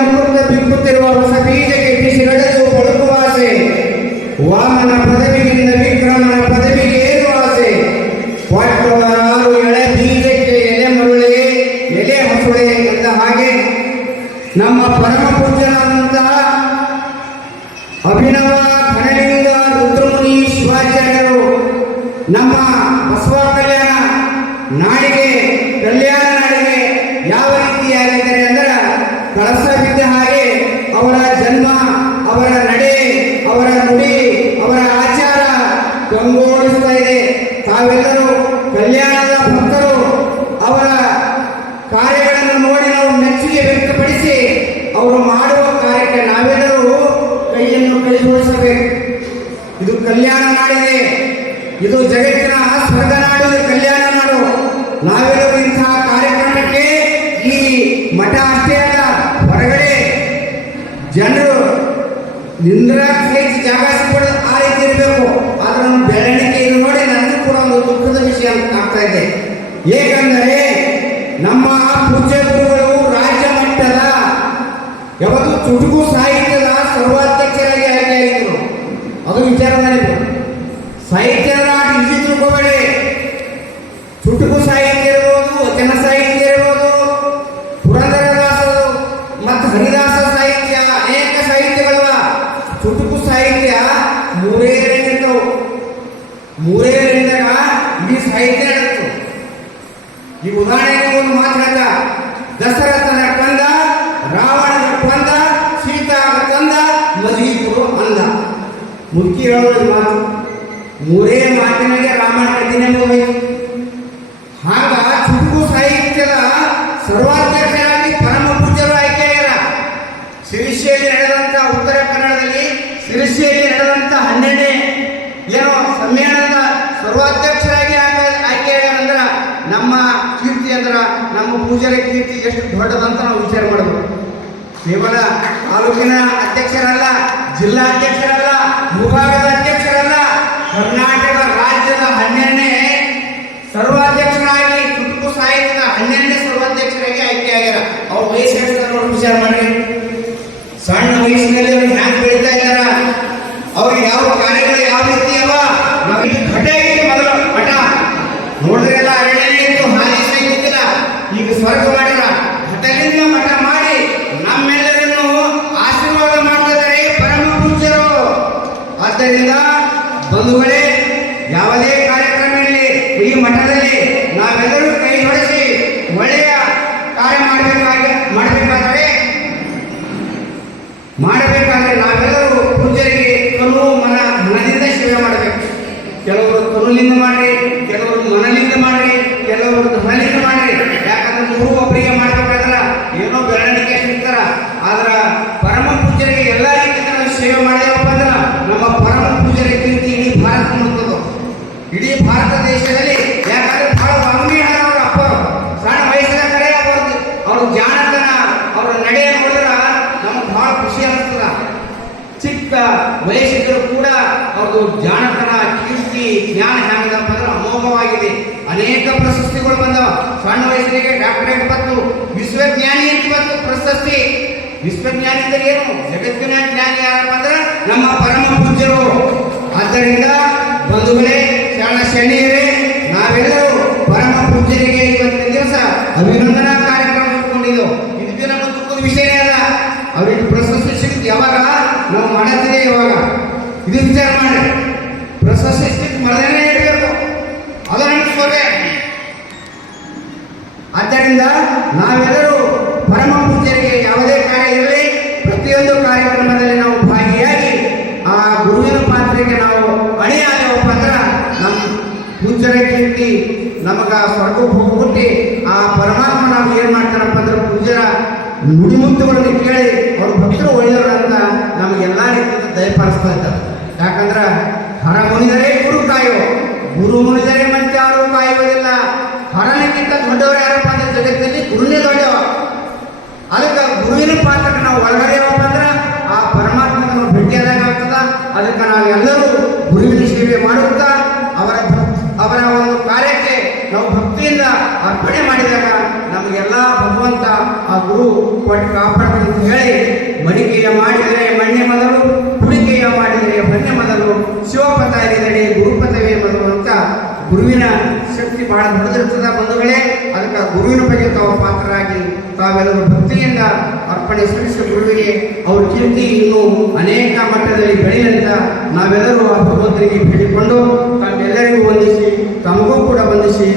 ಬಿಕ್ಕುತ್ತಿರುವ ಹೊಸ ಬೀಜಕ್ಕೆ ಬಿಸಿಗಡೆದು ಬಳುಕುವ ಆಸೆ. ವಾಮನ ಪದವಿಗಿಂತ ವಿಕ್ರಮನ ಪದವಿಗೆ ಏನು ಆಸೆ. ಪಟ್ಟುವರಾರು ಎಳೆ ಬೀಜಕ್ಕೆ ಎಲೆ ಮರುಳೆ, ಎಲೆ ಹಸುಳೆ ಎಂದ ಹಾಗೆ ನಮ್ಮ ಪರಮ ಪೂಜ್ಯನಾದಂತಹ ಅಭಿನವ ಘನಲಿಂಗ ರುದ್ರಮುನಿ ಶಿವಾಚಾರ್ಯರು ನಮ್ಮ ಬಸವ ಕಲ್ಯಾಣ ನಾಡಿಗೆ ಕಲ್ಯಾಣ ನಾಡಿಗೆ ಯಾವ ರೀತಿಯಾಗಿದ್ದಾರೆ ಅಂದ್ರೆ ಕಳಸ ಬಿದ್ದ ಹಾಗೆ ಅವರ ಜನ್ಮ ಅವರ ನಡೆ ಅವರ ನುಡಿ ಅವರ ಆಚಾರ ಕಂಗೊಳಿಸ್ತಾ ಇದೆ ತಾವೆಲ್ಲರೂ ಕಲ್ಯಾಣದ ಭಕ್ತರು ಅವರ ಕಾರ್ಯಗಳನ್ನು ನೋಡಿ ನಾವು ಮೆಚ್ಚುಗೆ ವ್ಯಕ್ತಪಡಿಸಿ ಅವರು ಮಾಡುವ ಕಾರ್ಯಕ್ಕೆ ನಾವೆಲ್ಲರೂ ಕೈಯನ್ನು ಕೈ ಜೋಡಿಸಬೇಕು ಇದು ಕಲ್ಯಾಣ ನಾಡಿದೆ ಇದು ಜಗತ್ತಿನ ಸ್ವರ್ಗ ನಾಡು, ಕಲ್ಯಾಣ ನಾಡು. ನಾವಿರುವ ಇಂತಹ ಕಾರ್ಯಕ್ರಮಕ್ಕೆ ಈ ಮಠ ಅಷ್ಟೇ ಅಲ್ಲ, ಹೊರಗಡೆ ಜನರು ನಿಂದ್ರ ಹೆಚ್ಚು ಜಾಗ ಸಿಗೋದು ಆ ರೀತಿ ಇರಬೇಕು. ಆದ್ರೆ ಬೆಳವಣಿಗೆ ಇದು ನೋಡಿ ನನಗೂ ಕೂಡ ಒಂದು ದುಃಖದ ವಿಷಯ ಆಗ್ತಾ ಇದೆ. ಏಕೆಂದರೆ ನಮ್ಮ ಪೂಜ್ಯ ಗುರುಗಳು ರಾಜ್ಯ ಮಟ್ಟದ ಯಾವತ್ತು ಚುಟುಕು ಸಾಹಿತ್ಯದ ಸರ್ವಾಧ್ಯಕ್ಷರಾಗಿ ಆಯ್ಕೆಯಾಗಿದ್ದರು ಅದು ವಿಚಾರ ಮಾಡಿದ್ರು ಸಾಹಿತ್ಯದ ಇಜಿ ತಿಳ್ಕೋಬೇಡಿ ಚುಟುಕು ಸಾಹಿತ್ಯ ಇರ್ಬೋದು, ವಚನ ಸಾಹಿತ್ಯ ಇರ್ಬೋದು, ಪುರಂದರದಾಸರು ಮತ್ತು ಹರಿದಾಸ ಸಾಹಿತ್ಯ ಅನೇಕ ಸಾಹಿತ್ಯಗಳವ. ಚುಟುಕು ಸಾಹಿತ್ಯ ಮೂರೇ ಇರ್ತವು. ಮೂರೇ ಲೈನ್ದಾಗ ಇಡೀ ಸಾಹಿತ್ಯ ನಡೆಯಿತು ಈ ಉದಾಹರಣೆಗೆ ಒಂದು ಮಾತು ದಸರಥನ ಕಂದ, ರಾವಣನ ಕಂದ ಸೀತಾಗ ಕಂದ ಮದುವೆ ಅಂದ. ಮುದುಕಿ ಹೇಳೋದು ಮಾತು. ಮೂರೇ ಮಾತಿನಾಗೆ ರಾಮಾಯಣ ಕಥೆನೇ ಮುಗಿದೋಯ್ತು ಆಗ ಚುಟುಕು ಸಾಹಿತ್ಯದ ಸರ್ವಾಧ್ಯಕ್ಷರಾಗಿ ಪರಮ ಪೂಜ್ಯರು ಆಯ್ಕೆಯಾಗ್ಯಾರ. ಶಿರಿಸಿಯಲ್ಲಿ ನಡೆದಂತ ಉತ್ತರ ಕನ್ನಡದಲ್ಲಿ ಶಿರಿಸಿಯಲ್ಲಿ ನಡೆದಂತ ಹನ್ನೆರಡನೇ ಏನೋ ಸಮ್ಮೇಳನದ ಸರ್ವಾಧ್ಯಕ್ಷರಾಗಿ ಆಯ್ಕೆ- ಅಂದ್ರೆ ನಮ್ಮ ಕೀರ್ತಿ ಅಂದ್ರೆ ನಮ್ಮ ಪೂಜಾರ ಕೀರ್ತಿ ಎಷ್ಟು ದೊಡ್ಡದಂತ ನಾವು ವಿಚಾರ ಮಾಡಬೇಕು. ಕೇವಲ ತಾಲೂಕಿನ ಅಧ್ಯಕ್ಷರಲ್ಲ, ಜಿಲ್ಲಾ ಅಧ್ಯಕ್ಷರಲ್ಲ ವಿಭಾಗದ ಕರ್ನಾಟಕ ರಾಜ್ಯದ ಹನ್ನೆರಡನೇ ಸರ್ವಾಧ್ಯಕ್ಷರಾಗಿ, ಕುಟುಂಬ ಸಾಹಿತ್ಯದ ಹನ್ನೆರಡನೇ ಸರ್ವಾಧ್ಯಕ್ಷರಾಗಿ ಆಯ್ಕೆಯಾಗ್ಯಾರ. ಅವ್ರ ವಯಸ್ಸು ನೋಡಿ ವಿಚಾರ ಮಾಡಿ ಸಣ್ಣ ವಯಸ್ಸಿನಲ್ಲಿ ಅವ್ರು ಹ್ಯಾಂಗ್ ಇದ್ದಾರ. ಅವ್ರಿಗೆ ಯಾವ ಕಾರ್ಯಗಳು ಯಾವ ರೀತಿ ಅವ? ನಾವು ಇಲ್ಲಿ ಘಟ ಇತ್ತು ಮೊದಲು ಮಠ. ನೋಡಿದ್ರೆ ಎಲ್ಲ ಅರಣ್ಯ ಇತ್ತು ಹಾಲಿ ಗೊತ್ತಿಲ್ಲ ಈಗ ಸ್ವರ್ಗ ಮಾಡ್ಯಾರ. ಘಟಲಿಂದ ಮಠ ಮಾಡಿ ನಮ್ಮೆಲ್ಲರನ್ನು ಆಶೀರ್ವಾದ ಮಾಡ್ತಿದ್ದಾರೆ ಪರಮ ಪೂಜ್ಯರು ಆದ್ದರಿಂದ ಬಂಧುಗಳೇ, ಯಾವುದೇ ಕಾರ್ಯಕ್ರಮ ಇರಲಿ ಈ ಮಠದಲ್ಲಿ ನಾವೆಲ್ಲರೂ ಕೈ ಜೋಡಿಸಿ ಒಳ್ಳೆಯ ಕಾರ್ಯ ಮಾಡಬೇಕಾಗಿ, ಮಾಡಬೇಕಾದರೆ, ಮಾಡಬೇಕಾದ್ರೆ ನಾವೆಲ್ಲರೂ ಪೂಜೆಗೆ ಕನು ಮನ, ಮನದಿಂದ ಸೇವೆ ಮಾಡಬೇಕು. ಕೆಲವರು ಕಲ್ಲಿಂದ ಮಾಡಿ ಕೆಲವರು ಮನಲಿಂದ ಮಾಡ್ರಿ ಕೆಲವರು ಧನಲಿಂದ ಮಾಡ್ರಿ ಯಾಕಂದ್ರೆ ಮೂರು ಒಬ್ಬರಿಗೆ ಮಾಡ್ಬೇಕಾದ್ರ ಏನೋ ಬೆಳವಣಿಗೆ ಸಿಗ್ತಾರ ಆದ್ರ ಪರಮ ಪೂಜೆಗೆ ಎಲ್ಲ ರೀತಿಯಿಂದ ನಾವು ಸೇವೆ ಮಾಡಿದೆವಪ್ಪ ಅಂದ್ರ ನಮ್ಮ ಪರಮ ಪೂಜೆಯ ಕೀರ್ತಿ ಇಡೀ ಭಾರತ ಮುಟ್ಟದು ಇಡೀ ಭಾರತ ದೇಶದಲ್ಲಿ ಯಾಕಂದ್ರೆ ಬಹಳ ವಾಗ್ಮಿ ಅವ್ರ ಅಪ್ಪ ಸಣ್ಣ ವಯಸ್ಸಿನ ಕಡೆ ಅವ್ರದ್ದು ಅವ್ರ ಜಾಣತನ ಅವರ ನಡೆ ನೋಡಿದ್ರ ನಮಗೆ ಬಹಳ ಖುಷಿ ಅನಿಸ್ತದ ಚಿಕ್ಕ ವಯಸ್ಸಿದ್ರು ಕೂಡ ಅವ್ರದ್ದು ಜಾಣತನ ಕೀರ್ತಿ, ಜ್ಞಾನ ಹೆಂಗದಪ್ಪ ಅಂದ್ರೆ ಅಮೋಘವಾಗಿದೆ. ಅನೇಕ ಪ್ರಶಸ್ತಿಗಳು ಬಂದವ. ಸಣ್ಣ ವಯಸ್ಸಿಗೆ ಡಾಕ್ಟರೇಟ್ ಬಂತು. ವಿಶ್ವಜ್ಞಾನಿ ಅಂತ ಬಂತು ಪ್ರಶಸ್ತಿ. ವಿಶ್ವಜ್ಞಾನಿ ಅಂದ್ರೆ ಏನು? ಜಗತ್ತಿನ ಜ್ಞಾನಿ ಯಾರಪ್ಪ ಅಂದ್ರೆ ನಮ್ಮ ಪರಮ ಪೂಜ್ಯರು. ಆದ್ದರಿಂದ ಬಂಧುಗಳೇ ಶರಣ ಶನಿಯರೇ ನಾವೆಲ್ಲರೂ ಪರಮ ಪೂಜ್ಯರಿಗೆ ಇವತ್ತಿನ ದಿವಸ ಅಭಿನಂದನಾ ಕಾರ್ಯಕ್ರಮ ಇಟ್ಕೊಂಡಿದ್ದೆವು ಇದು ನಮ್ಮ ದುಃಖದ ವಿಷಯ ಅಲ್ಲ ಅವ್ರಿಗೆ ಪ್ರಶಸ್ತಿ ಸಿಗುತ್ತೆ ಯಾವಾಗ ನಾವು ಮಾಡತ್ತೀರಿ ಯಾವಾಗ ಇದು ವಿಚಾರ ಮಾಡಿ. ಪ್ರಶಸ್ತಿ ಮರದೇನೆ ಇಡಬೇಕು. ಅದು ನಮ್ಗೆ ಆದ್ದರಿಂದ ನಾವೆಲ್ಲರೂ ಪರಮ ಪೂಜರಿಗೆ ಯಾವುದೇ ಕಾರ್ಯ ಇರಲಿ, ಪ್ರತಿಯೊಂದು ಕಾರ್ಯಕ್ರಮದಲ್ಲಿ ನಾವು ಭಾಗಿಯಾಗಿ ಆ ಗುರುವಿನ ಪಾತ್ರಕ್ಕೆ ನಾವು ಅಣಿಯಾದವಪ್ಪ ಅಂದ್ರೆ ನಮ್ಮ ಪೂಜ್ಯರ ಕೀರ್ತಿ ಆ ಸ್ವರ್ಗಕ್ಕೆ ಹೋಗ್ಬಿಟ್ಟು ಆ ಪರಮಾತ್ಮ ನಾವು ಏನು ಮಾಡ್ತಾರಪ್ಪ ಅಂದ್ರೆ ಪೂಜ್ಯರ ನುಡಿಮುತ್ತುಗಳನ್ನು ಕೇಳಿ ಅವ್ರ ಭಕ್ತರು ಒಳ್ಳೆಯವರು ಅಂತ ನಮಗೆಲ್ಲ ರೀತಿಯಿಂದ ದಯಪಾಲಿಸ್ತಾ ಇದ್ದಾರೆ. ಮುನಿದರೆ ಗುರು ಕಾಯೋ ಗುರು ಮುನಿದರೆ ಮತ್ತೆ ಯಾರು ಕಾಯುವುದಿಲ್ಲ. ಹರಣಕ್ಕಿಂತ ದೊಡ್ಡವರು ಯಾರಪ್ಪ ಅಂದ್ರೆ ಜಗತ್ತಿನಲ್ಲಿ ಗುರುನೇ ದೊಡ್ಡವ. ಅದಕ್ಕೆ ಗುರುವಿನ ಪಾತ್ರಕ್ಕೆ ನಾವು ಒಳಗಡೆಯವಪ್ಪ ಅಂದ್ರೆ ಆ ಪರಮಾತ್ಮನ ಭೇಟಿಯಾದಾಗ ಆಗ್ತದ. ಅದಕ್ಕೆ ನಾವೆಲ್ಲರೂ ಗುರುವಿನ ಸೇವೆ ಮಾಡುತ್ತಾ ಅವರ ಅವರ ಒಂದು ಕಾರ್ಯಕ್ಕೆ ನಾವು ಭಕ್ತಿಯಿಂದ ಅರ್ಪಣೆ ಮಾಡಿದಾಗ ನಮಗೆಲ್ಲ ಭಗವಂತ ಆ ಗುರು ಕೊಟ್ಟು ಕಾಪಾಡ್ತೀನಿ ಅಂತ ಹೇಳಿ ಮಡಿಕೆಯ ಮಾಡಿದರೆ ಮಣ್ಣೆ ಮೊದಲು ಹುಡಿಕೆಯ ಮಾಡಿದರೆ ಹೊನ್ನೆ ಮೊದಲು ಶಿವಪಥ ಎರಿದಡೆ ಗುರುಪಥವೇ ಮೊದಲು ಅಂತ ಗುರುವಿನ ಶಕ್ತಿ ಬಹಳ ದೊಡ್ಡದಿರ್ತದ ಬಂಧುಗಳೇ. ಅದಕ್ಕೆ ಗುರುವಿನ ಬಗ್ಗೆ ತಾವು ಪಾತ್ರರಾಗಿ ತಾವೆಲ್ಲರೂ ಭಕ್ತಿಯಿಂದ ಅರ್ಪಣೆ ಸಲ್ಲಿಸಿದ ಗುರುವಿಗೆ ಅವ್ರ ಕೀರ್ತಿ ಇನ್ನೂ ಅನೇಕ ಮಟ್ಟದಲ್ಲಿ ಬೆಳೆಯಲಿಂದ ನಾವೆಲ್ಲರೂ ಆ ಭಗವಂತನಿಗೆ ಬೇಡಿಕೊಂಡು ತಮ್ಮೆಲ್ಲರಿಗೂ ವಂದಿಸಿ, ತಮಗೂ ಕೂಡ ವಂದಿಸಿ